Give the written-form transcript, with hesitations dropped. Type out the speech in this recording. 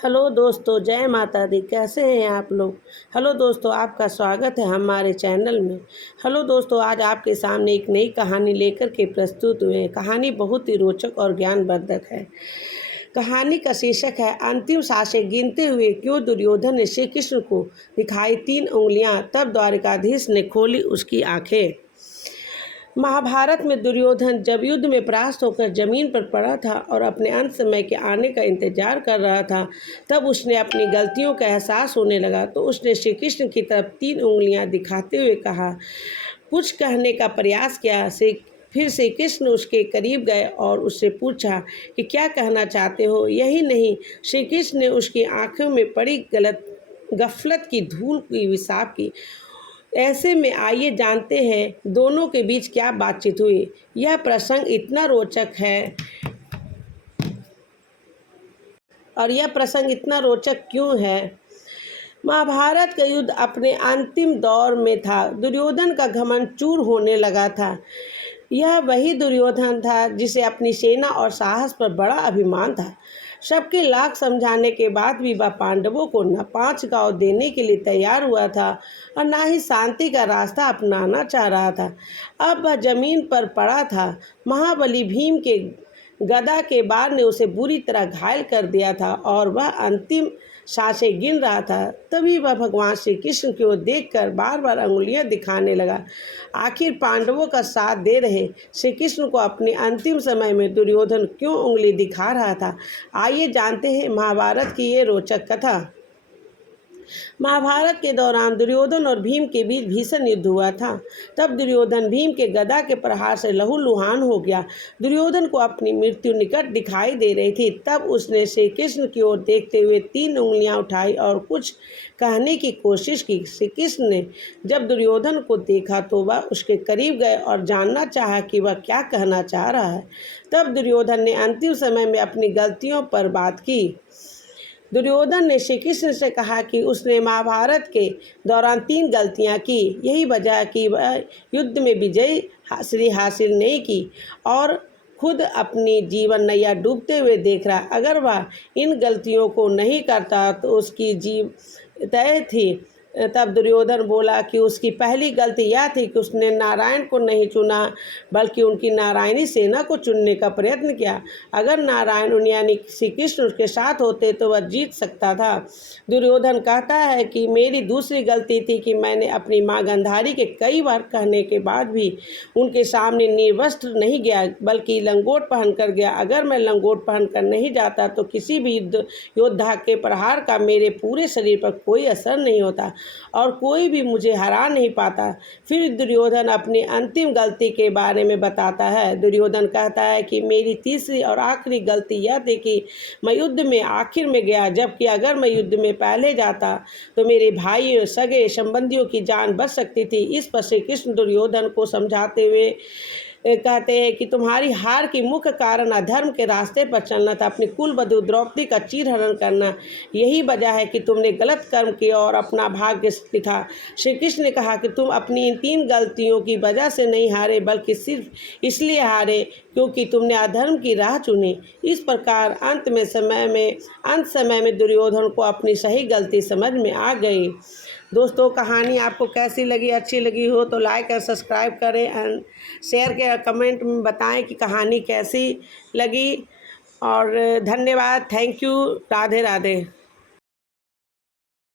Hello दोस्तों, जय माता दी। कैसे हैं आप लोग। हेलो दोस्तों, आपका स्वागत है हमारे चैनल में। हेलो दोस्तों, आज आपके सामने एक नई कहानी लेकर के प्रस्तुत हुए हैं। कहानी बहुत ही रोचक और ज्ञानवर्धक है। कहानी का शीर्षक है अंतिम सांसें गिनते हुए क्यों दुर्योधन ने श्री कृष्ण को दिखाई 3 उंगलियां। तब द्वारिकाधीश ने खोली उसकी आंखें। महाभारत में दुर्योधन जब युद्ध में परास्त होकर जमीन पर पड़ा था और अपने अंत समय के आने का इंतजार कर रहा था, तब उसने अपनी गलतियों का एहसास होने लगा। तो उसने श्री कृष्ण की तरफ 3 उंगलियां दिखाते हुए कहा, कुछ कहने का प्रयास किया। फिर श्री कृष्ण उसके करीब गए और उससे पूछा कि क्या कहना चाहते हो। यही नहीं, श्री कृष्ण ने उसकी आंखों में पड़ी गफलत की धूल की विसाफ की। ऐसे में आइए जानते हैं दोनों के बीच क्या बातचीत हुई। यह प्रसंग इतना रोचक है और यह प्रसंग इतना रोचक क्यों है। महाभारत का युद्ध अपने अंतिम दौर में था। दुर्योधन का घमंड चूर होने लगा था। यह वही दुर्योधन था जिसे अपनी सेना और साहस पर बड़ा अभिमान था। सबके लाख समझाने के बाद भी वह पांडवों को न 5 गांव देने के लिए तैयार हुआ था और न ही शांति का रास्ता अपनाना चाह रहा था। अब वह जमीन पर पड़ा था। महाबली भीम के गदा के बार ने उसे बुरी तरह घायल कर दिया था और वह अंतिम सांसें गिन रहा था। तभी वह भगवान श्री कृष्ण की ओर देखकर बार बार अंगुलियां दिखाने लगा। आखिर पांडवों का साथ दे रहे श्री कृष्ण को अपने अंतिम समय में दुर्योधन क्यों उंगली दिखा रहा था। आइए जानते हैं महाभारत की ये रोचक कथा। महाभारत के दौरान दुर्योधन और भीम के बीच भीषण युद्ध हुआ था। तब दुर्योधन भीम के गदा के प्रहार से लहूलुहान हो गया। दुर्योधन को अपनी मृत्यु निकट दिखाई दे रही थी। तब उसने श्री कृष्ण की ओर देखते हुए 3 उंगलियां उठाई और कुछ कहने की कोशिश की। श्री कृष्ण ने जब दुर्योधन को देखा तो वह उसके करीब गए और जानना चाहा कि वह क्या कहना चाह रहा है। तब दुर्योधन ने अंतिम समय में अपनी गलतियों पर बात की। दुर्योधन ने श्री कृष्ण से कहा कि उसने महाभारत के दौरान 3 गलतियां की। यही वजह कि वह युद्ध में विजय हासिल नहीं की और खुद अपनी जीवन नैया डूबते हुए देख रहा। अगर वह इन गलतियों को नहीं करता तो उसकी जीव तय थी। तब दुर्योधन बोला कि उसकी पहली गलती यह थी कि उसने नारायण को नहीं चुना बल्कि उनकी नारायणी सेना को चुनने का प्रयत्न किया। अगर नारायण यानी श्री कृष्ण उसके साथ होते तो वह जीत सकता था। दुर्योधन कहता है कि मेरी दूसरी गलती थी कि मैंने अपनी माँ गांधारी के कई बार कहने के बाद भी उनके सामने निर्वस्त्र नहीं गया बल्कि लंगोट पहनकर गया। अगर मैं लंगोट पहनकर नहीं जाता तो किसी भी योद्धा के प्रहार का मेरे पूरे शरीर पर कोई असर नहीं होता और कोई भी मुझे हरा नहीं पाता। फिर दुर्योधन अपनी अंतिम गलती के बारे में बताता है। दुर्योधन कहता है कि मेरी तीसरी और आखिरी गलती यह थी कि मैं युद्ध में आखिर में गया, जबकि अगर मैं युद्ध में पहले जाता तो मेरे भाइयों सगे संबंधियों की जान बच सकती थी। इस पर श्री कृष्ण दुर्योधन को समझाते हुए कहते हैं कि तुम्हारी हार की मुख्य कारण अधर्म के रास्ते पर चलना था, अपनी कुल वधू द्रौपदी का चीरहरण करना। यही वजह है कि तुमने गलत कर्म किया और अपना भाग्य लिखा। श्री कृष्ण ने कहा कि तुम अपनी इन 3 गलतियों की वजह से नहीं हारे बल्कि सिर्फ इसलिए हारे क्योंकि तुमने अधर्म की राह चुनी। इस प्रकार अंत समय में दुर्योधन को अपनी सही गलती समझ में आ गई। दोस्तों, कहानी आपको कैसी लगी, अच्छी लगी हो तो लाइक और सब्सक्राइब करें एंड शेयर के कमेंट में बताएं कि कहानी कैसी लगी। और धन्यवाद। Thank you. राधे राधे।